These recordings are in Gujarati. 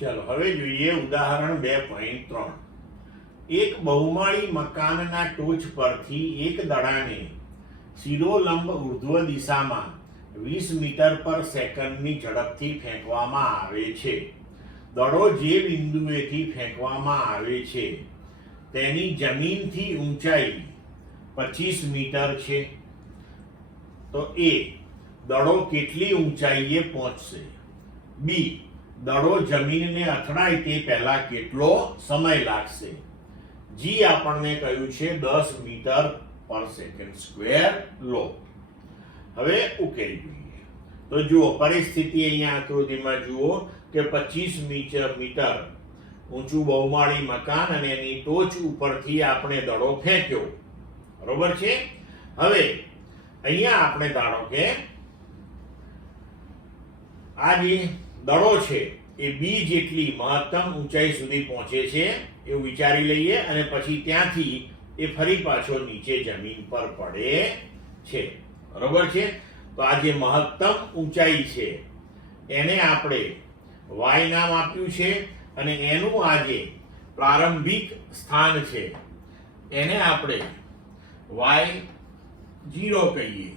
ચલો હવે જોઈએ ઉદાહરણ 2.3. એક બહુમાળી મકાનના ટોચ પરથી એક દડાને શિરોલંબ ઉર્ધ્વ દિશામાં 20 મીટર પર સેકન્ડની ઝડપથી ફેંકવામાં આવે છે. દડો જે બિંદુએથી ફેંકવામાં આવે છે તેની જમીનથી ઊંચાઈ 25 મીટર છે. તો એ દડો કેટલી ઊંચાઈએ પહોંચશે? બી દડો જમીનને અથડાય તે પહેલા કેટલો સમય લાગશે? જી આપણને કહ્યું છે 10 મીટર પર સેકન્ડ સ્ક્વેર લો. હવે ઉકેલ જોઈએ. તો જુઓ પરિસ્થિતિ અહીંયા આકૃતિમાં જુઓ કે 25 મીટર ઊંચું બહુમાળી મકાન અને એની ટોચ ઉપરથી આપણે દડો ફેંક્યો, બરોબર છે. હવે અહીંયા આપણે ધારો કે આ જે દડો છે એ બી જેટલી મહત્તમ ઊંચાઈ સુધી પહોંચે છે એવું વિચારી લઈએ અને પછી ત્યાંથી એ ફરી પાછો નીચે જમીન પર પડે છે, બરોબર છે. તો આ જે મહત્તમ ઊંચાઈ છે એને આપણે y નામ આપ્યું છે અને એનું આ જે પ્રારંભિક સ્થાન છે એને આપણે y0 કહીએ.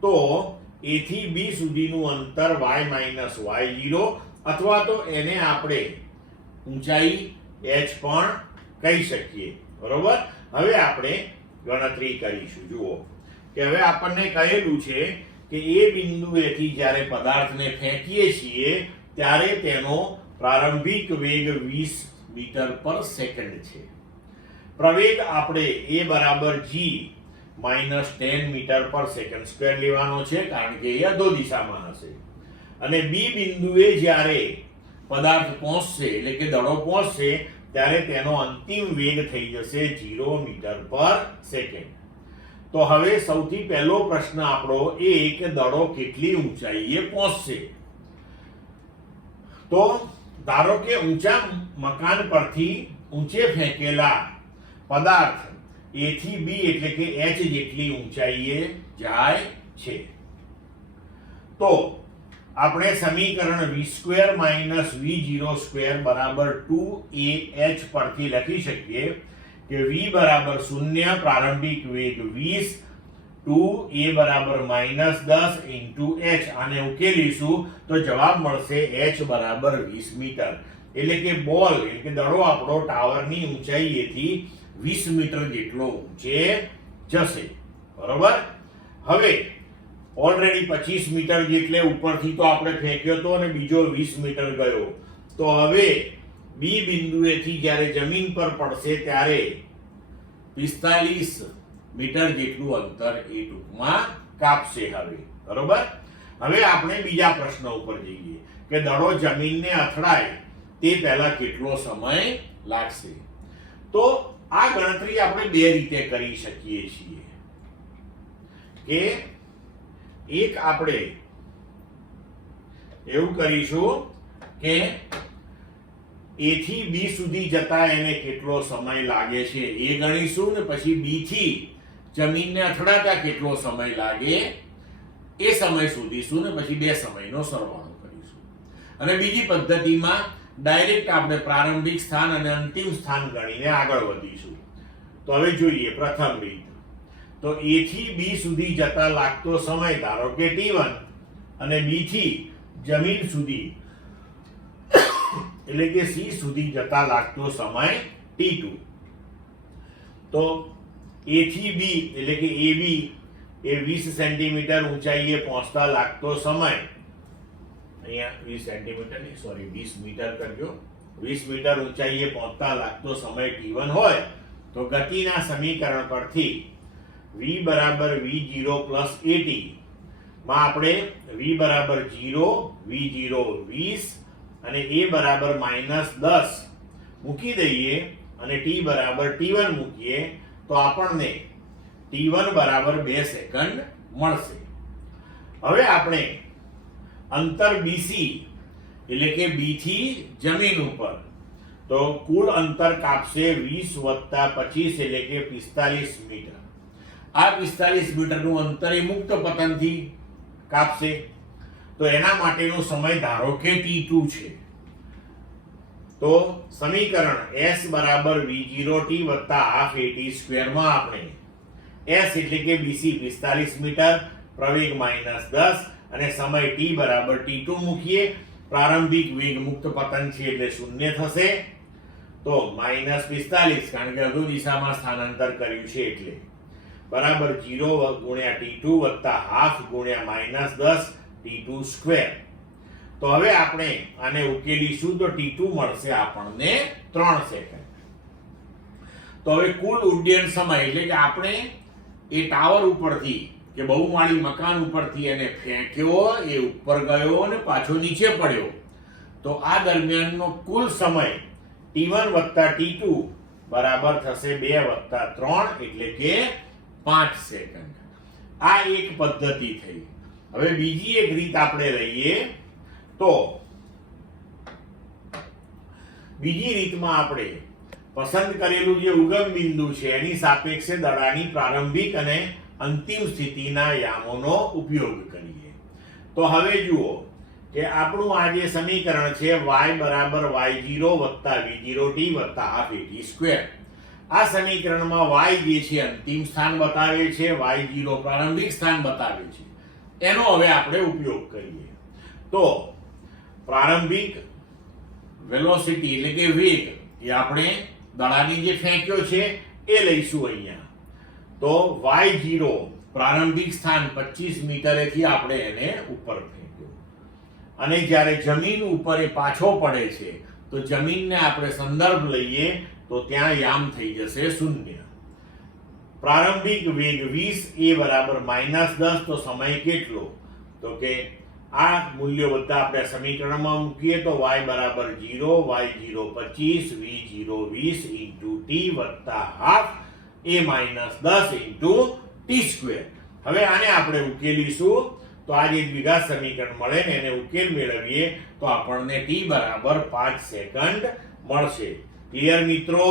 તો a થી b સુધીનું અંતર y માઇનસ y0 અથવા તો એને આપણે ઊંચાઈ h પણ કહી શકીએ, બરોબર. હવે આપણે ગણતરી કરીશું. જુઓ કે હવે આપણને કહેલું છે કે એ બિંદુએથી જ્યારે પદાર્થને ફેંકીએ છીએ ત્યારે તેનો પ્રારંભિક વેગ 20 મીટર પર સેકન્ડ છે. પ્રવેગ આપણે a બરાબર g માઇનસ 10 મીટર પર સેકન્ડ સ્ક્વેર લેવાનો છે કારણ કે એ અધો દિશામાં હશે. અને બી બિંદુએ જ્યારે પદાર્થ પહોંચશે એટલે કે દડો પહોંચશે ત્યારે તેનો અંતિમ વેગ થઈ જશે 0 મીટર પર સેકન્ડ. તો હવે સૌથી પહેલો પ્રશ્ન આપણો એ કે દડો કેટલી ઊંચાઈએ પહોંચશે. તો ધારો કે ઊંચા મકાન પરથી ઊંચે ફેંકેલા પદાર્થ a થી b એટલે કે h જેટલી ઊંચાઈએ જાય છે. તો આપણે સમીકરણ v² - v0² બરાબર 2ah પરથી લખી શકીએ કે v બરાબર 0 પ્રારંભિક વેગ 20 2a બરાબર -10 into h. આને ઉકેલીશું તો જવાબ મળશે h બરાબર 20 મીટર. એટલે કે બોલ એટલે કે દડો આપણો ટાવરની ઊંચાઈએથી 20 મીટર જેટલો ઊંચે જશે, બરોબર. હવે ઓલરેડી 25 મીટર જેટલે ઉપરથી તો આપણે ફેંક્યો હતો અને બીજો 20 મીટર ગયો. તો હવે બી બિંદુએથી જ્યારે જમીન પર પડશે ત્યારે 45 મીટર જેટલું અંતર એ ટૂંકમાં કાપશે. હવે બરોબર. હવે આપણે બીજા પ્રશ્ન ઉપર જઈએ કે દડો જમીનને અથડાય તે પહેલા કેટલો સમય લાગશે. તો આ ગણતરી આપણે બે રીતે કરી શકીએ છીએ કે એક આપણે એવું કરીશું કે a થી b સુધી જતા એને કેટલો સમય લાગે છે એ ગણીશું ને પછી b થી જમીનને અથડાતા કેટલો સમય લાગે એ સમય શોધીશું ને પછી બે સમયનો સરવાળો કરીશું. અને બીજી પદ્ધતિમાં ડાયરેક્ટ આપણે પ્રારંભિક સ્થાન અને અંતિમ સ્થાન ગણીને આગળ વધીશું. તો હવે જોઈએ પ્રથમ રીત. તો a થી b સુધી જતા લાગતો સમય ધારો કે t1 અને b થી જમીન સુધી એટલે કે c સુધી જતા લાગતો સમય t2. તો a થી b એટલે કે ab એ 20 સેન્ટીમીટર ઊંચાઈએ પહોંચતા લાગતો સમય અહીંયા 20 સેન્ટીમીટર નહીં સોરી 20 મીટર કરજો. 20 મીટર ઊંચાઈએ પહોંચતા લાગતો સમય t1 હોય તો ગતિના સમીકરણ પરથી v બરાબર v0 પ્લસ at માં આપણે v બરાબર 0 v0 20 અને a બરાબર -10 મૂકી દઈએ અને t બરાબર t1 મૂકીએ તો આપણને t1 બરાબર 2 સેકન્ડ મળશે. હવે આપણે અંતર bc એટલે કે b થી જમીન ઉપર તો કુલ અંતર કાપશે 20 + 25 એટલે કે 45 મીટર. આ 45 મીટરનું અંતર એ મુક્ત પતનથી કાપશે. તો એના માટેનો સમય ધારો કે t2 છે તો સમીકરણ s બરાબર v0t વત્તા હાફ at સ્ક્વેરમાં આપણે s એટલે કે bc 45 મીટર, પ્રવેગ -10 અને સમય t બરાબર t2 મૂકીએ. પ્રારંભિક વેગ મુક્ત પતન છે એટલે શૂન્ય થશે. તો -45 કારણ કે અડધો દિશામાં સ્થાનાંતર કર્યું છે એટલે બરાબર 0 ગુણ્યા t2 વત્તા હાફ ગુણ્યા -10 t2 સ્ક્વેર. તો હવે આપણે આને ઉકેલીશું તો t2 મળશે આપણને 3 સેકન્ડ. તો હવે કુલ ઉડ્ડયન સમય એટલે કે આપણે એ ટાવર ઉપરથી કે બહુમાળી મકાન ઉપરથી એને ફેંક્યો, એ ઉપર ગયો અને પાછો નીચે પડ્યો, તો આ દરમિયાનનો કુલ સમય t1 વત્તા t2 બરાબર થશે 2 વત્તા 3 એટલે કે 5 સેકન્ડ. આ એક પદ્ધતિ થઈ. હવે બીજી એક રીત આપણે લઈએ. તો બીજી રીતમાં આપણે પસંદ કરેલું જે ઉગમ બિંદુ છે એની સાપેક્ષે દડાની પ્રારંભિક અને અંતિમ સ્થિતિના યામોનો ઉપયોગ કરીએ. તો હવે જુઓ કે આપણું આ જે સમીકરણ છે y બરાબર y0 વત્તા v0t વત્તા હાફ at સ્ક્વેર. આ સમીકરણમાં y જે છે અંતિમ સ્થાન બતાવે છે, y0 પ્રારંભિક સ્થાન બતાવે છે. એનો હવે આપણે ઉપયોગ કરીએ. તો પ્રારંભિક વેલોસિટી એટલે કે વેગ એ આપણે દડાની જે ફેંક્યો છે એ લઈશું અહીંયા. તો y0 પ્રારંભિક સ્થાન 25 મીટરેથી આપણે એને ઉપર ફેંક્યો અને જ્યારે જમીન ઉપર એ પાછો પડે છે તો જમીનને આપણે સંદર્ભ લઈએ તો ત્યાં યામ થઈ જશે 0. પ્રારંભિક વેગ 20 એ બરાબર -10. તો સમય કેટલો? તો કે આ મૂલ્યો બધા આપણે સમીકરણમાં મૂકીએ તો y બરાબર 0, y0 25, v0 20 into t વત્તા half a -10 into t square. હવે આને આપણે ઉકેલીશું તો આ જે દ્વિઘાત સમીકરણ મળે ને એને ઉકેલ મેળવીએ તો આપણને t બરાબર 5 સેકન્ડ મળશે. ક્લિયર મિત્રો?